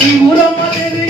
నీవు రమ్మదేవి